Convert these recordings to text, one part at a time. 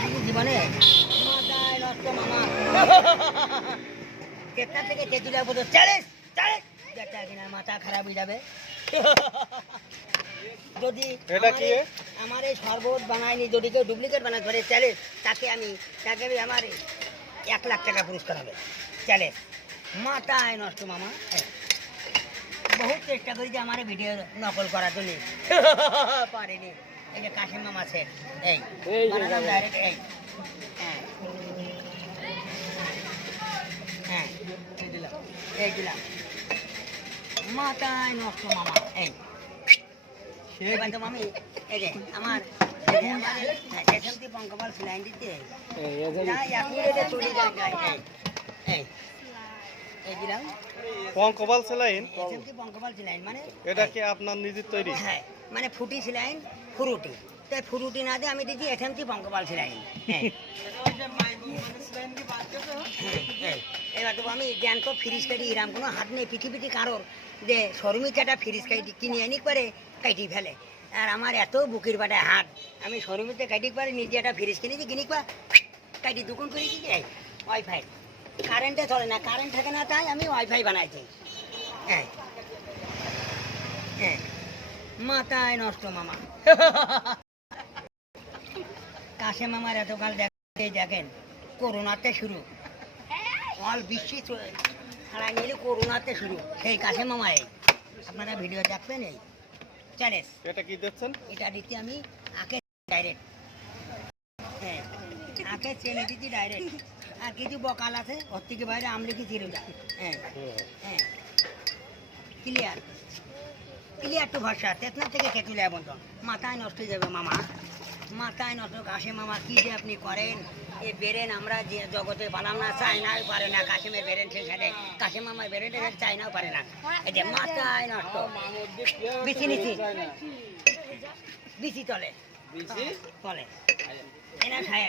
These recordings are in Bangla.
দেখেছি জীবনে মাথায় নষ্ট মামা। কেতনা থেকে তেঁতুলিয়া পর্যন্ত চ্যালেঞ্জ চ্যালেঞ্জ যেটা কিনা মাথা খারাপ হয়ে যাবে। যদি আমার এই- শরবত বানায়নি যদি কেউ ডুপ্লিকেট বানাতে পারে চ্যালেঞ্জ তাকে আমি তাকে আমি আমার এক লাখ টাকা পুরস্কার হবে। চ্যালেঞ্জ মাথায় নষ্ট মামা। হ্যাঁ। বহুত চেষ্টা করি যে আমার ভিডিও নকল করার জন্য। পারিনি। এই যে কাশিম মামা আছে এই। বানালাম হ্যাঁ। হ্যাঁ এই দিলাম এই দিলাম। মাথায় নষ্ট মামা এই। এবার তো মামি এই যে আমার এসএমটি পঙ্কপাল সিলাইন দিতে এই এই এই। পঙ্কপাল সেলাইন? পঙ্কপাল সিলাইন মানে এটা কি আপনার নিজের তৈরি? হ্যাঁ মানে ফুটি সিলাইন ফুরুটি। তাই ফুরুটি না দিয়ে আমি এসএমটি পঙ্কপাল সিলাইন। হ্যাঁ। হ্যাঁ, এবার তো আমি জ্ঞান তো ফ্রিজ কাটি এরাম কোনো হাত নেই পৃথিবীতে কারোর। যে ফ্রিজ কাটি কিনে আনি করে কাটি ফেলে। আর আমার এত বুকের বাটায় হাত আমি শর্মিতে কাটি পারে নিজে একটা ফ্রিজ কিনেছি কিনি পা কাটি দুকুন করে কি ওয়াইফাই। কারেন্টে চলে না কারেন্ট থাকে না তাই আমি ওয়াইফাই বানাইছি। হ্যাঁ হ্যাঁ মাথায় নষ্ট মামা। কাশে মামার এতকাল দেখে দেখেন করোনাতে শুরু। অল বিশ্বে ছাড়া নিলে করোনাতে শুরু। সেই কাশে মামায় আপনারা ভিডিও দেখবেন এই। চ্যালেঞ্জ এটা কি দেখছেন? এটা দিচ্ছি আমি আঁকে ডাইরেক্ট হ্যাঁ আঁকে চেনে দিচ্ছি ডাইরেক্ট আর কিছু বকাল আছে ওর থেকে বাইরে আমরা কি ছিল হ্যাঁ হ্যাঁ। ক্লিয়ার ক্লিয়ার টু ভরসা তেতনা থেকে কেতুলিয়া বন্ধ মাথায় নষ্ট হয়ে যাবে মামা। মাথায় নষ্ট কাশে মামা কি যে আপনি করেন? এ বেরেন আমরা যে জগতে পালাম না চাইনাও পারে না কাশিমের বেরেন সেই সাথে। কাশিম মামার বেরেন চাইনাও পারে না। এই যে মাথায় নষ্ট। বিচি নিচি বিচি তলে। তলে। এনা খায়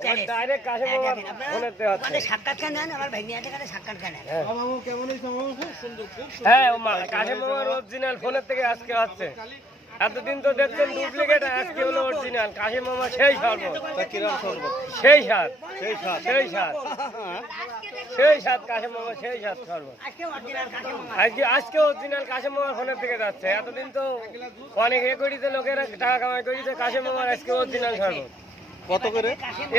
ফোনের দেওয়া সাক্ষাৎকার নেন আমার ভাইনিয়াদের কাছে সাক্ষাৎকার নেন। কেমন হয়েছে খুব সুন্দর খুব হ্যাঁ মামার অরিজিনাল ফোনের থেকে আজকে এতদিন তো দেখছেন ডুপ্লিকেট আজকে হলো অরিজিনাল কাশে মামা সেই কিরম সর্বত? সেই সাত সেই সাত সেই সাত কাশে মামা সেই সাত সর্বত। আজকে আজকে আজকে অরিজিনাল কাশে মামার ফোনের থেকে যাচ্ছে। এতদিন তো অনেক এ করিতে লোকেরা টাকা কামাই করিতে কাশে মামার আজকে অরিজিনাল সর্বত। কত করে?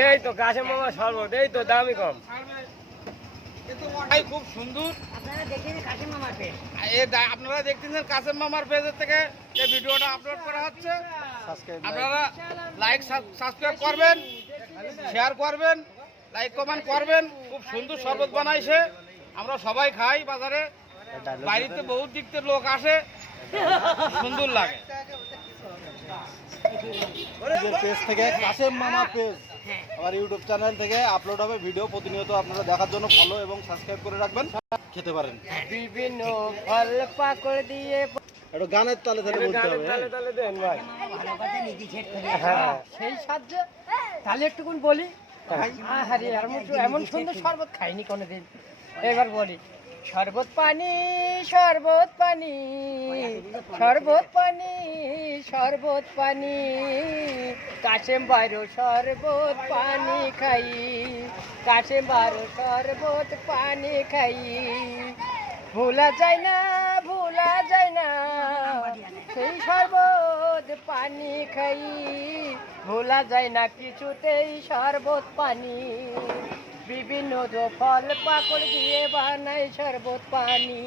এই তো কাশে মামা সর্বত এই তো দামই কম। খুব সুন্দর। আপনারা দেখেন কাছে মামার পেজ এ দা- আপনারা দেখতেছেন কাসেম মামার পেজের থেকে যে ভিডিওটা আপলোড করা হচ্ছে? আপনারা লাইক সাবস্ক্রাইব করবেন শেয়ার করবেন লাইক কমেন্ট করবেন। খুব সুন্দর শরবত বানাইছে। আমরা সবাই খাই বাজারে। বাড়িতে বহুত দিক থেকে লোক আসে। সুন্দর লাগে। নিজের পেজ থেকে কাশেম মামা পেজ হ্যাঁ আমার ইউটিউব চ্যানেল থেকে আপলোড হবে ভিডিও প্রতিনিয়ত আপনারা দেখার জন্য ফলো এবং সাবস্ক্রাইব করে রাখবেন। খেতে পারেন। বিভিন্ন ফল পাকড় দিয়ে একটু গানের তালে তালে বলতে হবে। হ্যাঁ? সেই সাহায্য তাহলে একটুকুন বলি। আরে এমন এমন সুন্দর শরবত খাইনি কোনোদিন। এবার বলি। শরবত পানি শরবত পানি শরবত পানি শরবত পানি। কাশেম বারো শরবত পানি খাই, কাশেম বারো শরবত পানি খাই। ভোলা যায় না, ভোলা যায় না, সেই শরবত পানি খাই। ভোলা যায় না কিছুতেই শরবত পানি। বিভিন্ন ফল পাকড় দিয়ে বানাই শরবত পানি।